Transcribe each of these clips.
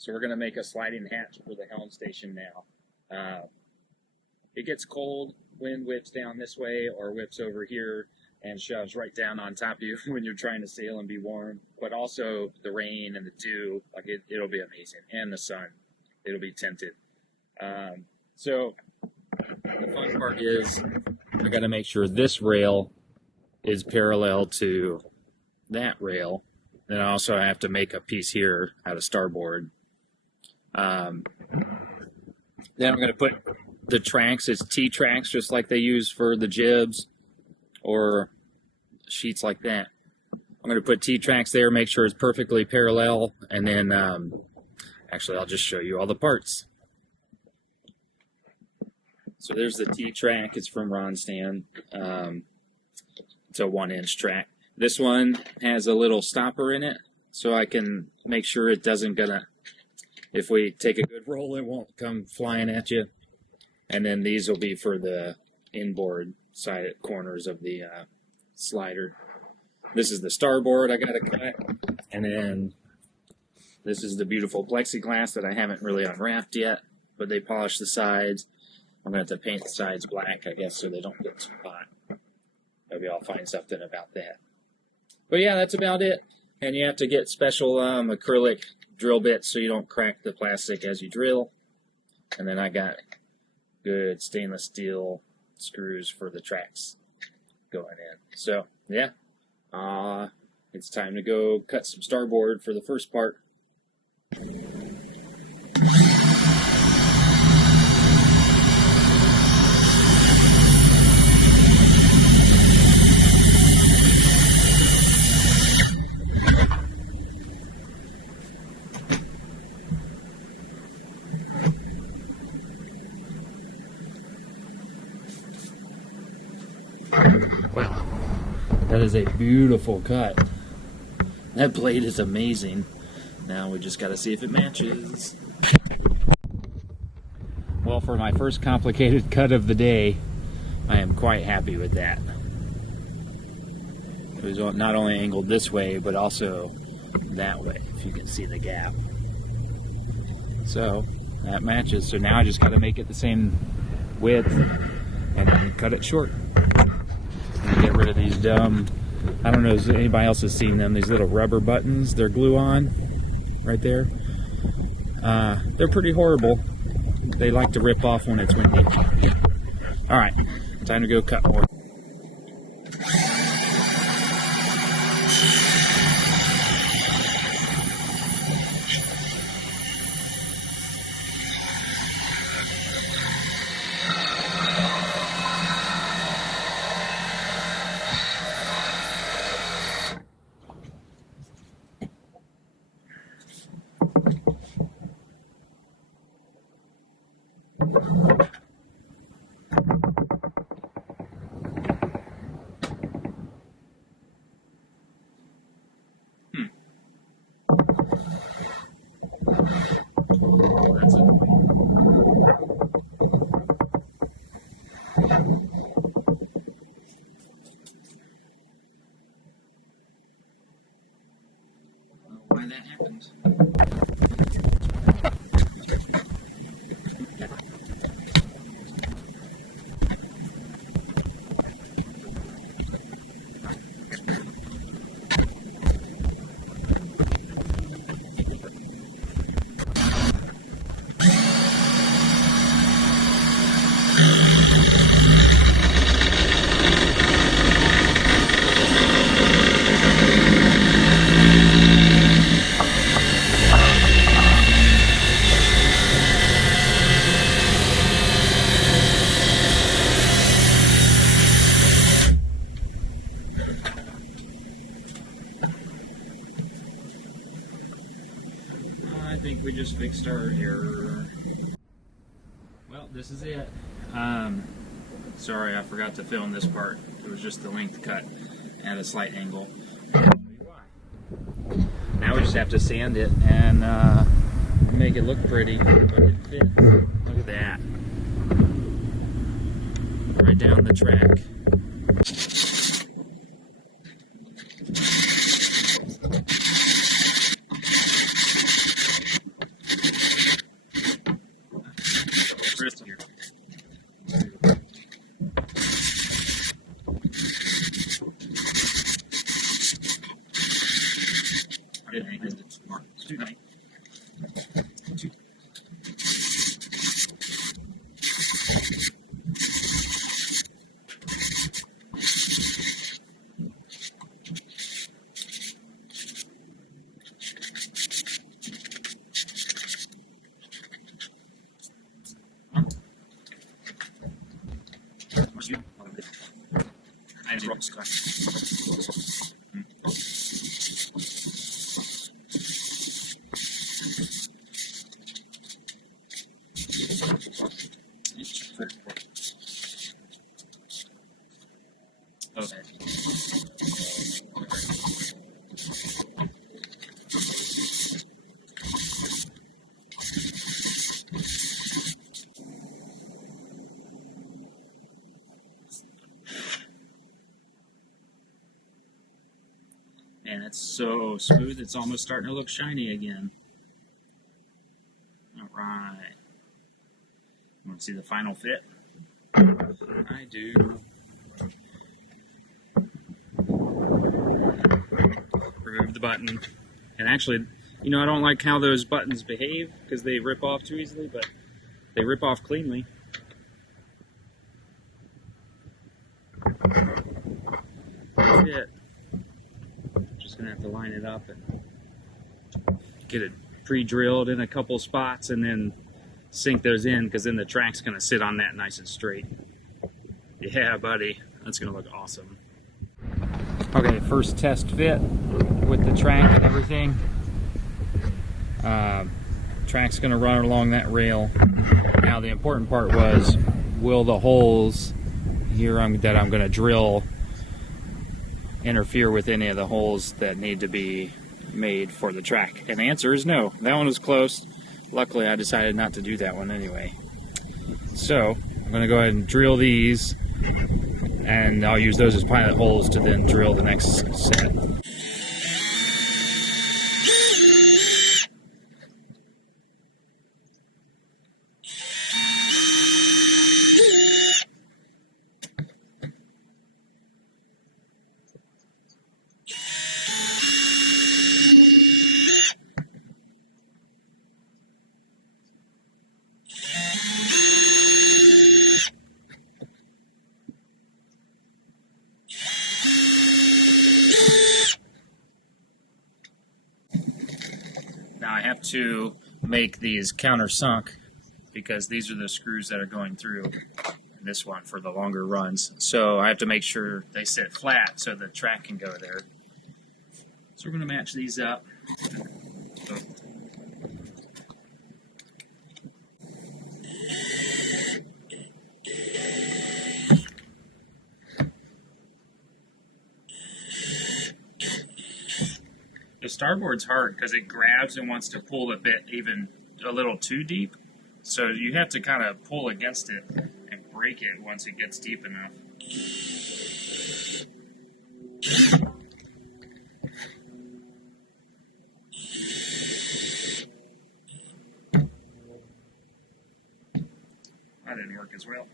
So we're going to make a sliding hatch for the helm station now. It gets cold, wind whips down this way or whips over here and shoves right down on top of you when you're trying to sail and be warm. But also the rain and the dew, like it'll be amazing. And the sun, it'll be tinted. So the fun part is I got to make sure this rail is parallel to that rail. Then I also have to make a piece here out of starboard. Then I'm going to put the tracks, it's T-tracks, just like they use for the jibs or sheets like that. I'm going to put T-tracks there, make sure it's perfectly parallel, and then actually I'll just show you all the parts. So there's the T-track, it's from Ronstan. It's a 1-inch track. This one has a little stopper in it, so I can make sure it doesn't gonna, if we take a good roll, it won't come flying at you. And then these will be for the inboard side corners of the slider. This is the starboard I got to cut. And then this is the beautiful plexiglass that I haven't really unwrapped yet, but they polished the sides. I'm going to have to paint the sides black, I guess, so they don't get too hot. Maybe I'll find something about that. But yeah, that's about it. And you have to get special acrylic drill bits so you don't crack the plastic as you drill. And then I got good stainless steel screws for the tracks going in. So yeah, it's time to go cut some starboard for the first part. Wow, that is a beautiful cut. That blade is amazing. Now we just got to see if it matches. Well, for my first complicated cut of the day, I am quite happy with that. It was not only angled this way, but also that way, if you can see the gap. So, that matches. So now I just got to make it the same width and then cut it short. And get rid of these dumb, I don't know if anybody else has seen them, these little rubber buttons they're glue on right there. They're pretty horrible. They like to rip off when it's windy. Alright, time to go cut more. That's it. Why that happened. I think we just fixed our error. Well, this is it. Sorry, I forgot to film this part. It was just the length cut at a slight angle. Now we just have to sand it and make it look pretty. It fits. Look at that. Right down the track. Okay. And it's so smooth, it's almost starting to look shiny again. Alright. Want to see the final fit? I do. Remove the button. And actually, you know, I don't like how those buttons behave because they rip off too easily, but they rip off cleanly. That's it. Just gonna have to line it up and get it pre-drilled in a couple spots and then sink those in, because then the track's gonna sit on that nice and straight. Yeah, buddy, that's gonna look awesome. Okay, first test fit with the track and everything. Track's gonna run along that rail. Now the important part was, will the holes here that I'm gonna drill interfere with any of the holes that need to be made for the track? And the answer is no. That one was close. Luckily I decided not to do that one anyway. So I'm gonna go ahead and drill these, and I'll use those as pilot holes to then drill the next set. Now I have to make these countersunk because these are the screws that are going through this one for the longer runs. So I have to make sure they sit flat so the track can go there. So we're going to match these up. The starboard's hard because it grabs and wants to pull a bit even a little too deep. So you have to kind of pull against it and break it once it gets deep enough. That didn't work as well.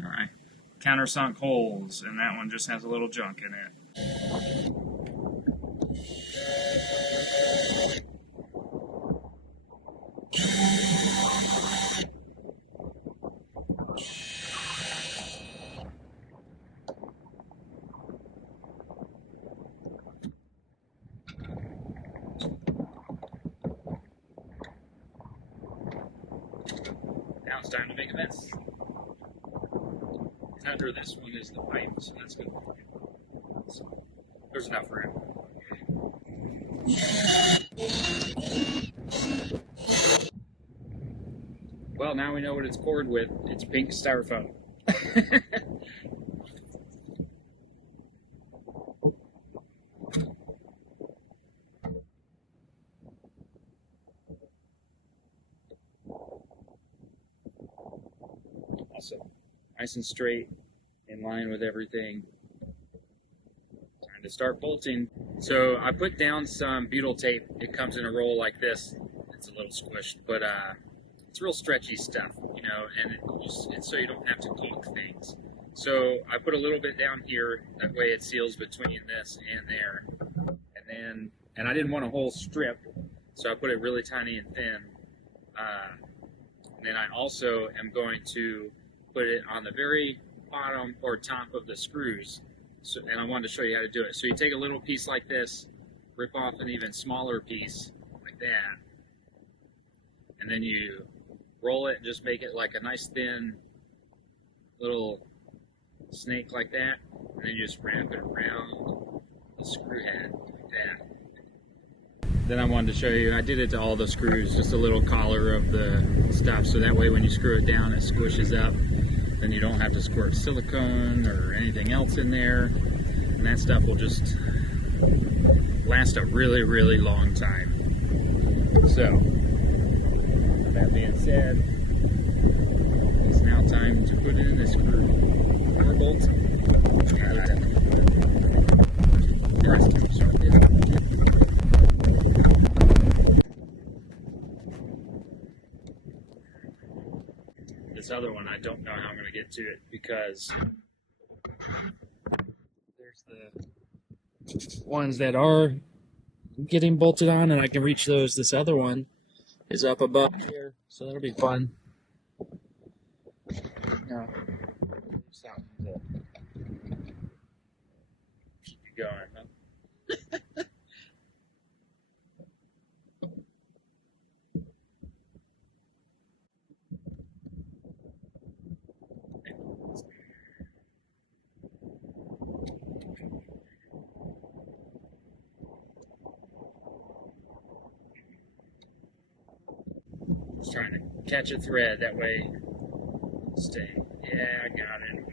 Alright, countersunk holes, and that one just has a little junk in it. Now it's time to make a mess. Under this one is the pipe, so that's good. So there's enough room. Well, now we know what it's poured with. It's pink styrofoam. Awesome. Nice and straight, in line with everything. Time to start bolting. So I put down some butyl tape. It comes in a roll like this. It's a little squished, but it's real stretchy stuff, you know, and it's so you don't have to caulk things. So I put a little bit down here. That way it seals between this and there. And I didn't want a whole strip, so I put it really tiny and thin. And then I also am going to put it on the very bottom or top of the screws. So, and I wanted to show you how to do it. So you take a little piece like this, rip off an even smaller piece like that, and then you roll it and just make it like a nice thin little snake like that, and then you just wrap it around the screw head like that. Then I wanted to show you, I did it to all the screws, just a little collar of the stuff, so that way when you screw it down it squishes up, then you don't have to squirt silicone or anything else in there, and that stuff will just last a really, really long time. So, that being said, it's now time to put in the screw or bolt. This other one, I don't know how I'm going to get to it because there's the ones that are getting bolted on, and I can reach those. This other one is up above here, so that'll be fun. Now, something to keep you going, huh? Just trying to catch a thread, that way stay. Yeah, I got it.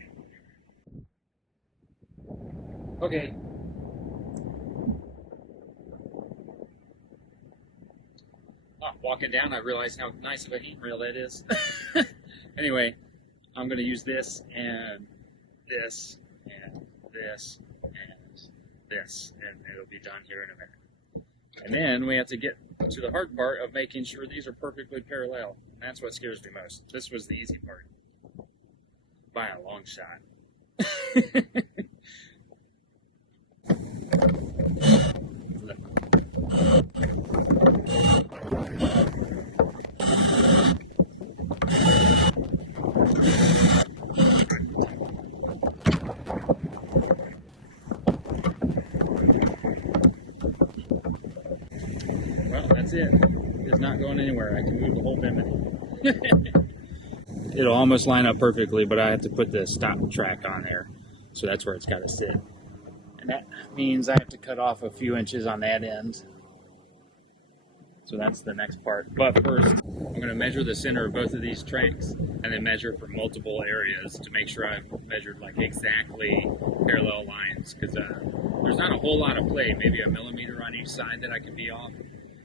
Okay. Oh, walking down, I realized how nice of a heat rail that is. Anyway, I'm going to use this and this and this and this, and it'll be done here in a minute. And then we have to get to the hard part of making sure these are perfectly parallel. And that's what scares me most. This was the easy part. By a long shot. Well, that's it. It's not going anywhere. I can move the whole bimini. It'll almost line up perfectly, but I have to put the stop track on there. So that's where it's got to sit. And that means I have to cut off a few inches on that end. So that's the next part. But first, I'm going to measure the center of both of these tracks and then measure from multiple areas to make sure I've measured like exactly parallel lines. Because there's not a whole lot of play, maybe a millimeter on each side that I can be off.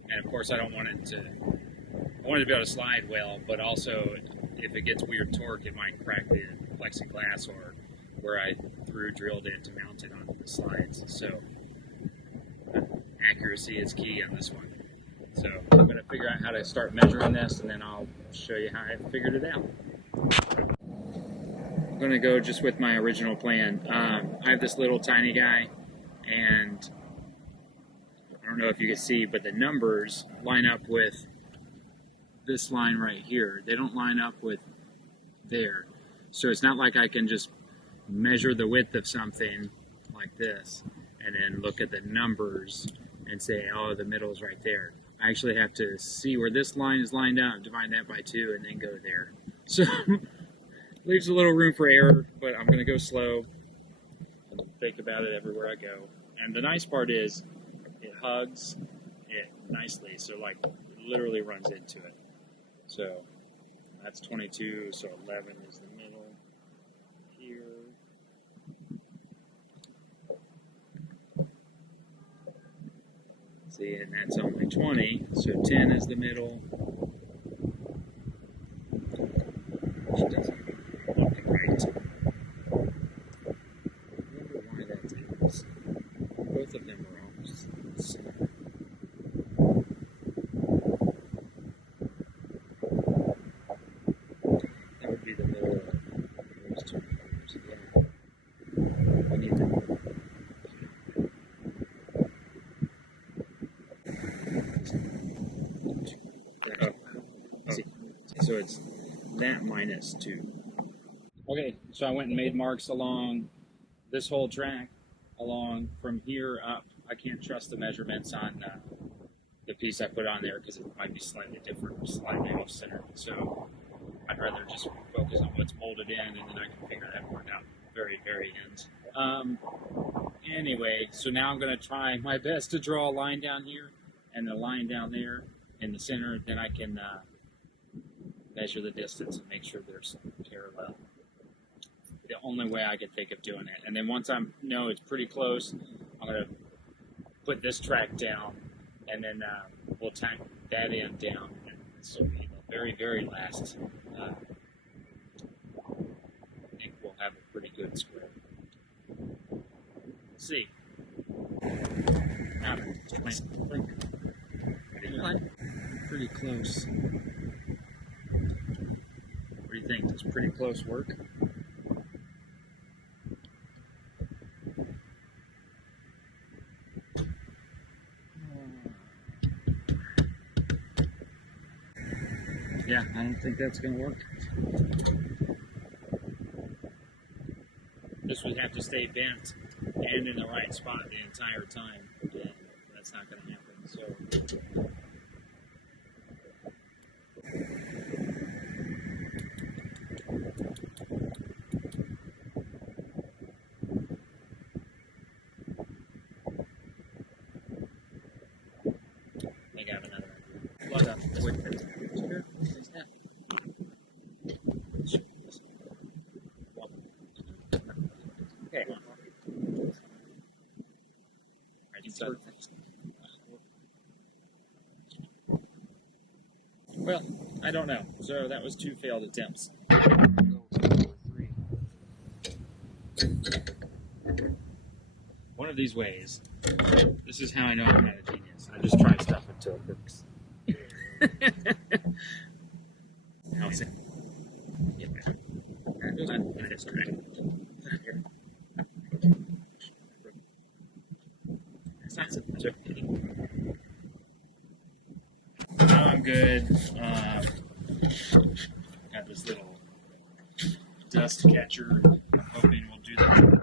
And of course I don't want it to, I want it to be able to slide well, but also if it gets weird torque, it might crack the plexiglass or where I drilled it to mount it on the slides. So accuracy is key on this one. So I'm going to figure out how to start measuring this, and then I'll show you how I figured it out. I'm going to go just with my original plan. I have this little tiny guy, and I don't know if you can see, but the numbers line up with this line right here. They don't line up with there. So it's not like I can just measure the width of something like this and then look at the numbers and say, oh, the middle's right there. I actually have to see where this line is lined up, divide that by 2, and then go there. So leaves a little room for error, but I'm going to go slow and think about it everywhere I go. And the nice part is it hugs it nicely, so like it literally runs into it. So that's 22, so 11 is the middle here. See, and that's only 20, so 10 is the middle. She doesn't walk it right. I wonder why that is. Both of them are almost the same. That would be the middle of those two numbers. Yeah. We need to. So it's that minus 2. Okay, so I went and made marks along this whole track, along from here up. I can't trust the measurements on the piece I put on there because it might be slightly different, slightly off center. So I'd rather just focus on what's molded in, and then I can figure that part out at the very end. Anyway, so now I'm going to try my best to draw a line down here and a line down there in the center. Then I can measure the distance and make sure they're parallel. The only way I could think of doing it. And then once I know it's pretty close, I'm going to put this track down, and then we'll tack that end down. And so the very last, I think we'll have a pretty good square. Let's see. Pretty close. What do you think? Does pretty close work? Yeah, I don't think that's going to work. This would have to stay bent and in the right spot the entire time. And that's not going to happen. So, I think I have another idea. What up with it? Okay. Well, I don't know. So that was 2 failed attempts. One of these ways. This is how I know I'm not a genius. I just try stuff until it works. How's it? Yeah. That is correct. I'm good. Got this little dust catcher. I'm hoping we'll do that.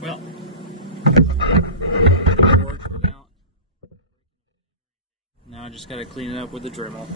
Well, now I just gotta clean it up with the Dremel.